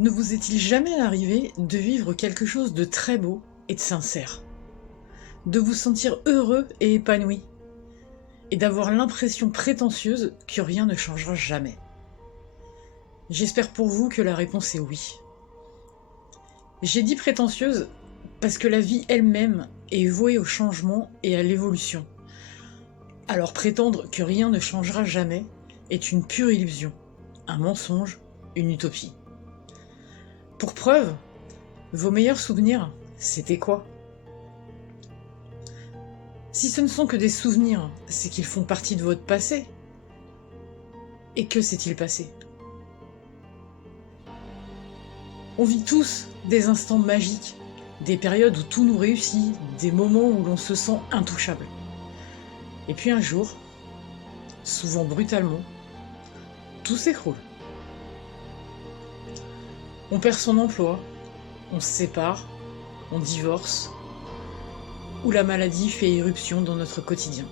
Ne vous est-il jamais arrivé de vivre quelque chose de très beau et de sincère, de vous sentir heureux et épanoui, et d'avoir l'impression prétentieuse que rien ne changera jamais? J'espère pour vous que la réponse est oui. J'ai dit prétentieuse parce que la vie elle-même est vouée au changement et à l'évolution. Alors prétendre que rien ne changera jamais est une pure illusion, un mensonge, une utopie. Pour preuve, vos meilleurs souvenirs, c'était quoi? Si ce ne sont que des souvenirs, c'est qu'ils font partie de votre passé. Et que s'est-il passé? On vit tous des instants magiques, des périodes où tout nous réussit, des moments où l'on se sent intouchable. Et puis un jour, souvent brutalement, tout s'écroule. On perd son emploi, on se sépare, on divorce, ou la maladie fait irruption dans notre quotidien.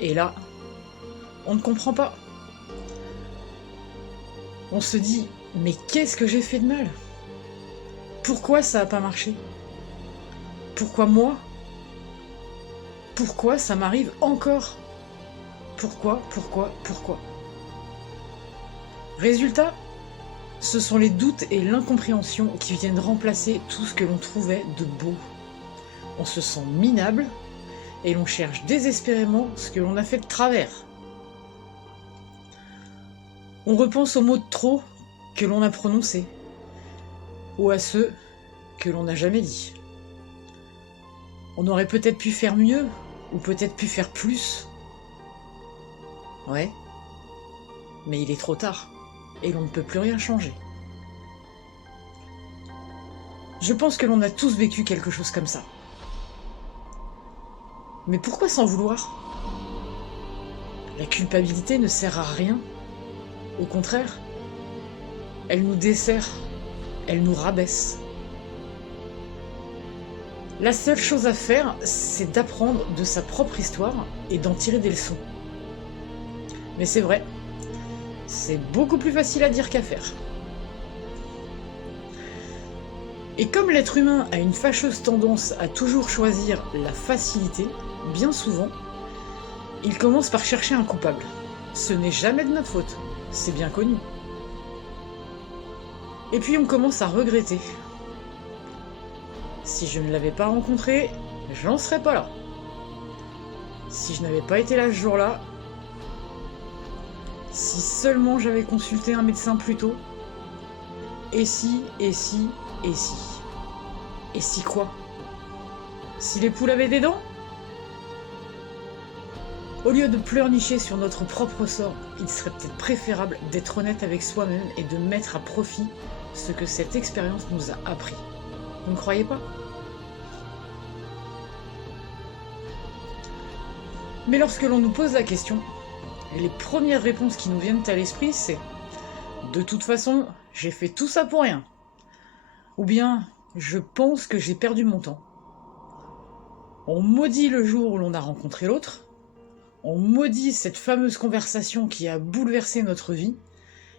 Et là, on ne comprend pas. On se dit, mais qu'est-ce que j'ai fait de mal? Pourquoi ça n'a pas marché? Pourquoi moi? Pourquoi ça m'arrive encore? Pourquoi? Résultat, ce sont les doutes et l'incompréhension qui viennent remplacer tout ce que l'on trouvait de beau. On se sent minable et l'on cherche désespérément ce que l'on a fait de travers. On repense aux mots de trop que l'on a prononcés ou à ceux que l'on n'a jamais dit. On aurait peut-être pu faire mieux ou peut-être pu faire plus. Ouais, mais il est trop tard et l'on ne peut plus rien changer. Je pense que l'on a tous vécu quelque chose comme ça. Mais pourquoi s'en vouloir? La culpabilité ne sert à rien. Au contraire, elle nous dessert, elle nous rabaisse. La seule chose à faire, c'est d'apprendre de sa propre histoire et d'en tirer des leçons. Mais c'est vrai, c'est beaucoup plus facile à dire qu'à faire. Et comme l'être humain a une fâcheuse tendance à toujours choisir la facilité, bien souvent, il commence par chercher un coupable. Ce n'est jamais de notre faute, c'est bien connu. Et puis on commence à regretter. Si je ne l'avais pas rencontré, je n'en serais pas là. Si je n'avais pas été là ce jour-là, si seulement j'avais consulté un médecin plus tôt, et si. Et si quoi? Si les poules avaient des dents? Au lieu de pleurnicher sur notre propre sort, il serait peut-être préférable d'être honnête avec soi-même et de mettre à profit ce que cette expérience nous a appris. Vous ne croyez pas? Mais lorsque l'on nous pose la question, les premières réponses qui nous viennent à l'esprit, c'est « De toute façon, j'ai fait tout ça pour rien ». Ou bien « Je pense que j'ai perdu mon temps ». On maudit le jour où l'on a rencontré l'autre, on maudit cette fameuse conversation qui a bouleversé notre vie,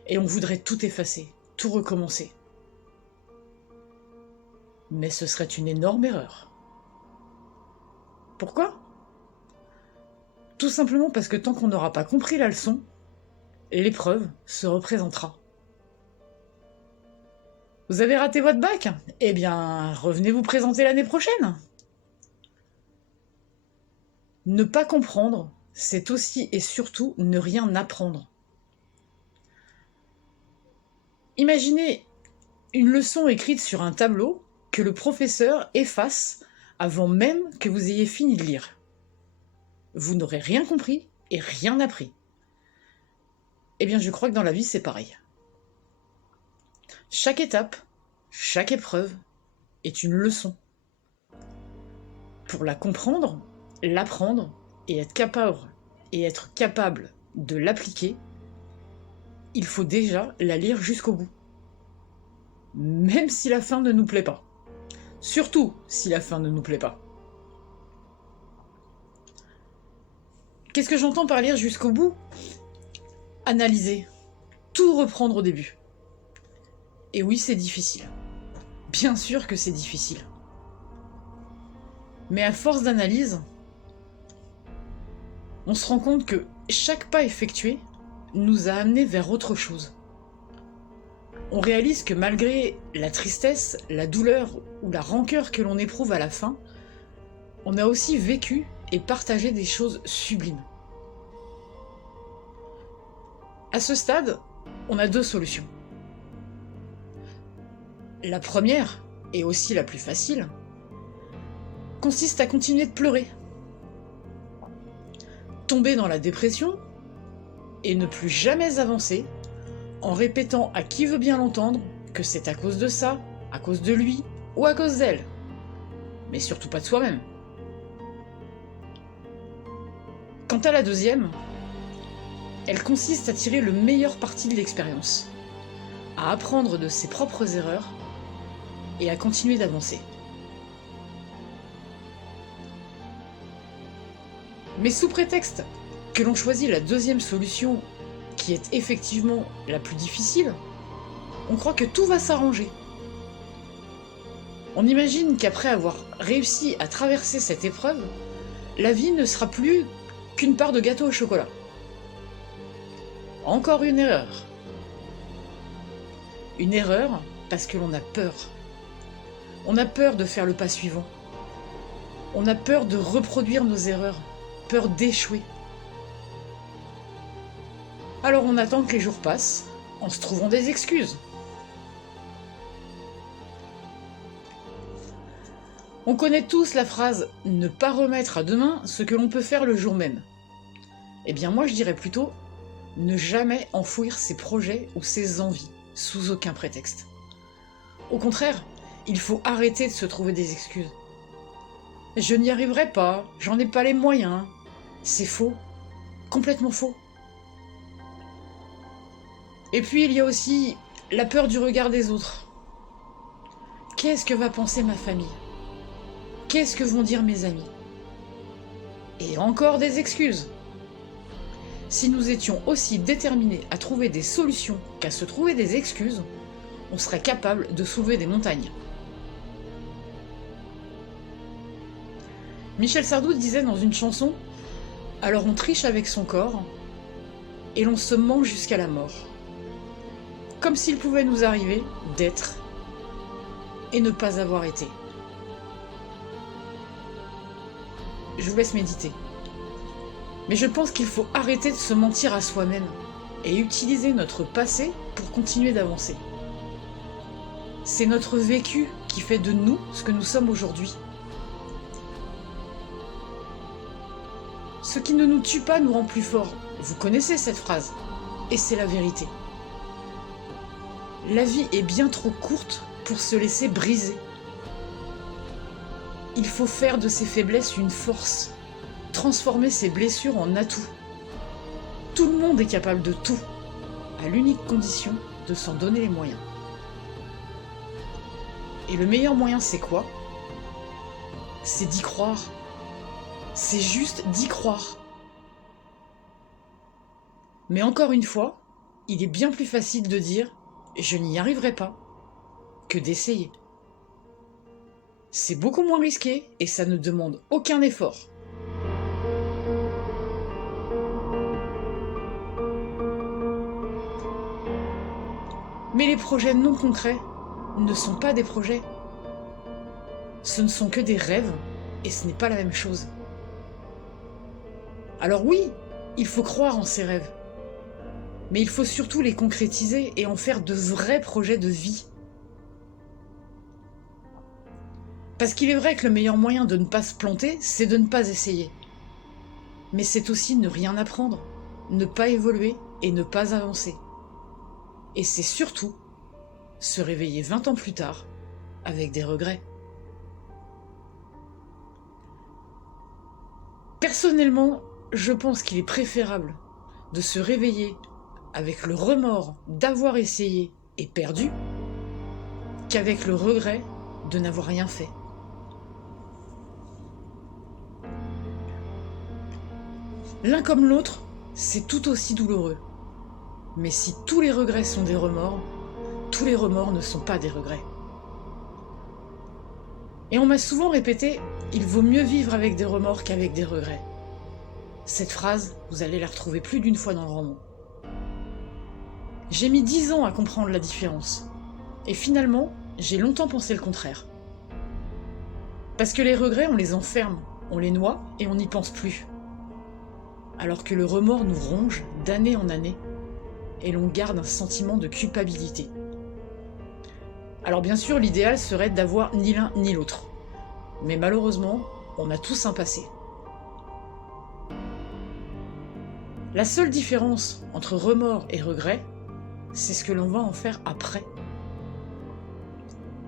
et on voudrait tout effacer, tout recommencer. Mais ce serait une énorme erreur. Pourquoi? Tout simplement parce que tant qu'on n'aura pas compris la leçon, l'épreuve se représentera. Vous avez raté votre bac? Eh bien, revenez vous présenter l'année prochaine. Ne pas comprendre, c'est aussi et surtout ne rien apprendre. Imaginez une leçon écrite sur un tableau que le professeur efface avant même que vous ayez fini de lire. Vous n'aurez rien compris et rien appris. Eh bien, je crois que dans la vie, c'est pareil. Chaque étape, chaque épreuve est une leçon. Pour la comprendre, l'apprendre et être capable de l'appliquer, il faut déjà la lire jusqu'au bout. Même si la fin ne nous plaît pas. Surtout si la fin ne nous plaît pas. Qu'est-ce que j'entends par lire jusqu'au bout? Analyser. Tout reprendre au début. Et oui, c'est difficile. Bien sûr que c'est difficile. Mais à force d'analyse, on se rend compte que chaque pas effectué nous a amenés vers autre chose. On réalise que malgré la tristesse, la douleur ou la rancœur que l'on éprouve à la fin, on a aussi vécu et partagé des choses sublimes. À ce stade, on a deux solutions. La première, et aussi la plus facile, consiste à continuer de pleurer, tomber dans la dépression et ne plus jamais avancer en répétant à qui veut bien l'entendre que c'est à cause de ça, à cause de lui ou à cause d'elle, mais surtout pas de soi-même. Quant à la deuxième, elle consiste à tirer le meilleur parti de l'expérience, à apprendre de ses propres erreurs et à continuer d'avancer. Mais sous prétexte que l'on choisit la deuxième solution, qui est effectivement la plus difficile, on croit que tout va s'arranger. On imagine qu'après avoir réussi à traverser cette épreuve, la vie ne sera plus qu'une part de gâteau au chocolat. Encore une erreur. Une erreur parce que l'on a peur. On a peur de faire le pas suivant. On a peur de reproduire nos erreurs, peur d'échouer. Alors on attend que les jours passent, en se trouvant des excuses. On connaît tous la phrase « ne pas remettre à demain ce que l'on peut faire le jour même ». Eh bien moi je dirais plutôt « ne jamais enfouir ses projets ou ses envies, sous aucun prétexte ». Au contraire, il faut arrêter de se trouver des excuses. « Je n'y arriverai pas, j'en ai pas les moyens ». C'est faux, complètement faux. Et puis il y a aussi la peur du regard des autres. Qu'est-ce que va penser ma famille? Qu'est-ce que vont dire mes amis? Et encore des excuses. Si nous étions aussi déterminés à trouver des solutions qu'à se trouver des excuses, on serait capable de soulever des montagnes. Michel Sardou disait dans une chanson « Alors on triche avec son corps et l'on se ment jusqu'à la mort. » Comme s'il pouvait nous arriver d'être et ne pas avoir été. Je vous laisse méditer. Mais je pense qu'il faut arrêter de se mentir à soi-même et utiliser notre passé pour continuer d'avancer. C'est notre vécu qui fait de nous ce que nous sommes aujourd'hui. Ce qui ne nous tue pas nous rend plus forts. Vous connaissez cette phrase, et c'est la vérité. La vie est bien trop courte pour se laisser briser. Il faut faire de ses faiblesses une force, transformer ses blessures en atouts. Tout le monde est capable de tout, à l'unique condition de s'en donner les moyens. Et le meilleur moyen, c'est quoi? C'est d'y croire. C'est juste d'y croire. Mais encore une fois, il est bien plus facile de dire « je n'y arriverai pas » que d'essayer. C'est beaucoup moins risqué et ça ne demande aucun effort. Mais les projets non concrets ne sont pas des projets. Ce ne sont que des rêves et ce n'est pas la même chose. Alors oui, il faut croire en ses rêves. Mais il faut surtout les concrétiser et en faire de vrais projets de vie. Parce qu'il est vrai que le meilleur moyen de ne pas se planter, c'est de ne pas essayer. Mais c'est aussi ne rien apprendre, ne pas évoluer et ne pas avancer. Et c'est surtout se réveiller 20 ans plus tard avec des regrets. Personnellement, je pense qu'il est préférable de se réveiller avec le remords d'avoir essayé et perdu qu'avec le regret de n'avoir rien fait. L'un comme l'autre, c'est tout aussi douloureux. Mais si tous les regrets sont des remords, tous les remords ne sont pas des regrets. Et on m'a souvent répété « il vaut mieux vivre avec des remords qu'avec des regrets ». Cette phrase, vous allez la retrouver plus d'une fois dans le roman. J'ai mis 10 ans à comprendre la différence. Et finalement, j'ai longtemps pensé le contraire. Parce que les regrets, on les enferme, on les noie et on n'y pense plus. Alors que le remords nous ronge d'année en année et l'on garde un sentiment de culpabilité. Alors bien sûr, l'idéal serait d'avoir ni l'un ni l'autre. Mais malheureusement, on a tous un passé. La seule différence entre remords et regrets, c'est ce que l'on va en faire après.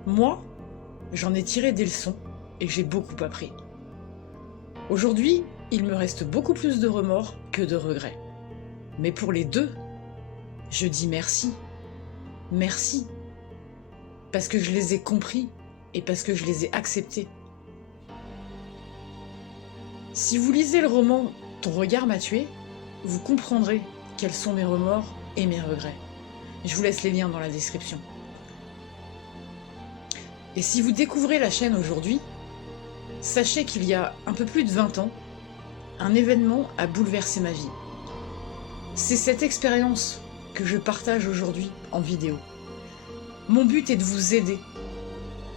Moi, j'en ai tiré des leçons et j'ai beaucoup appris. Aujourd'hui, il me reste beaucoup plus de remords que de regrets. Mais pour les deux, je dis merci. Merci. Parce que je les ai compris et parce que je les ai acceptés. Si vous lisez le roman « Ton regard m'a tué », vous comprendrez quels sont mes remords et mes regrets. Je vous laisse les liens dans la description. Et si vous découvrez la chaîne aujourd'hui, sachez qu'il y a un peu plus de 20 ans, un événement a bouleversé ma vie. C'est cette expérience que je partage aujourd'hui en vidéo. Mon but est de vous aider.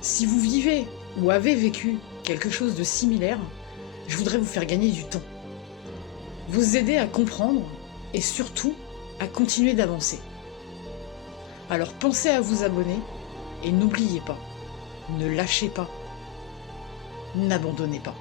Si vous vivez ou avez vécu quelque chose de similaire, je voudrais vous faire gagner du temps. Vous aider à comprendre et surtout à continuer d'avancer. Alors pensez à vous abonner et n'oubliez pas, ne lâchez pas, n'abandonnez pas.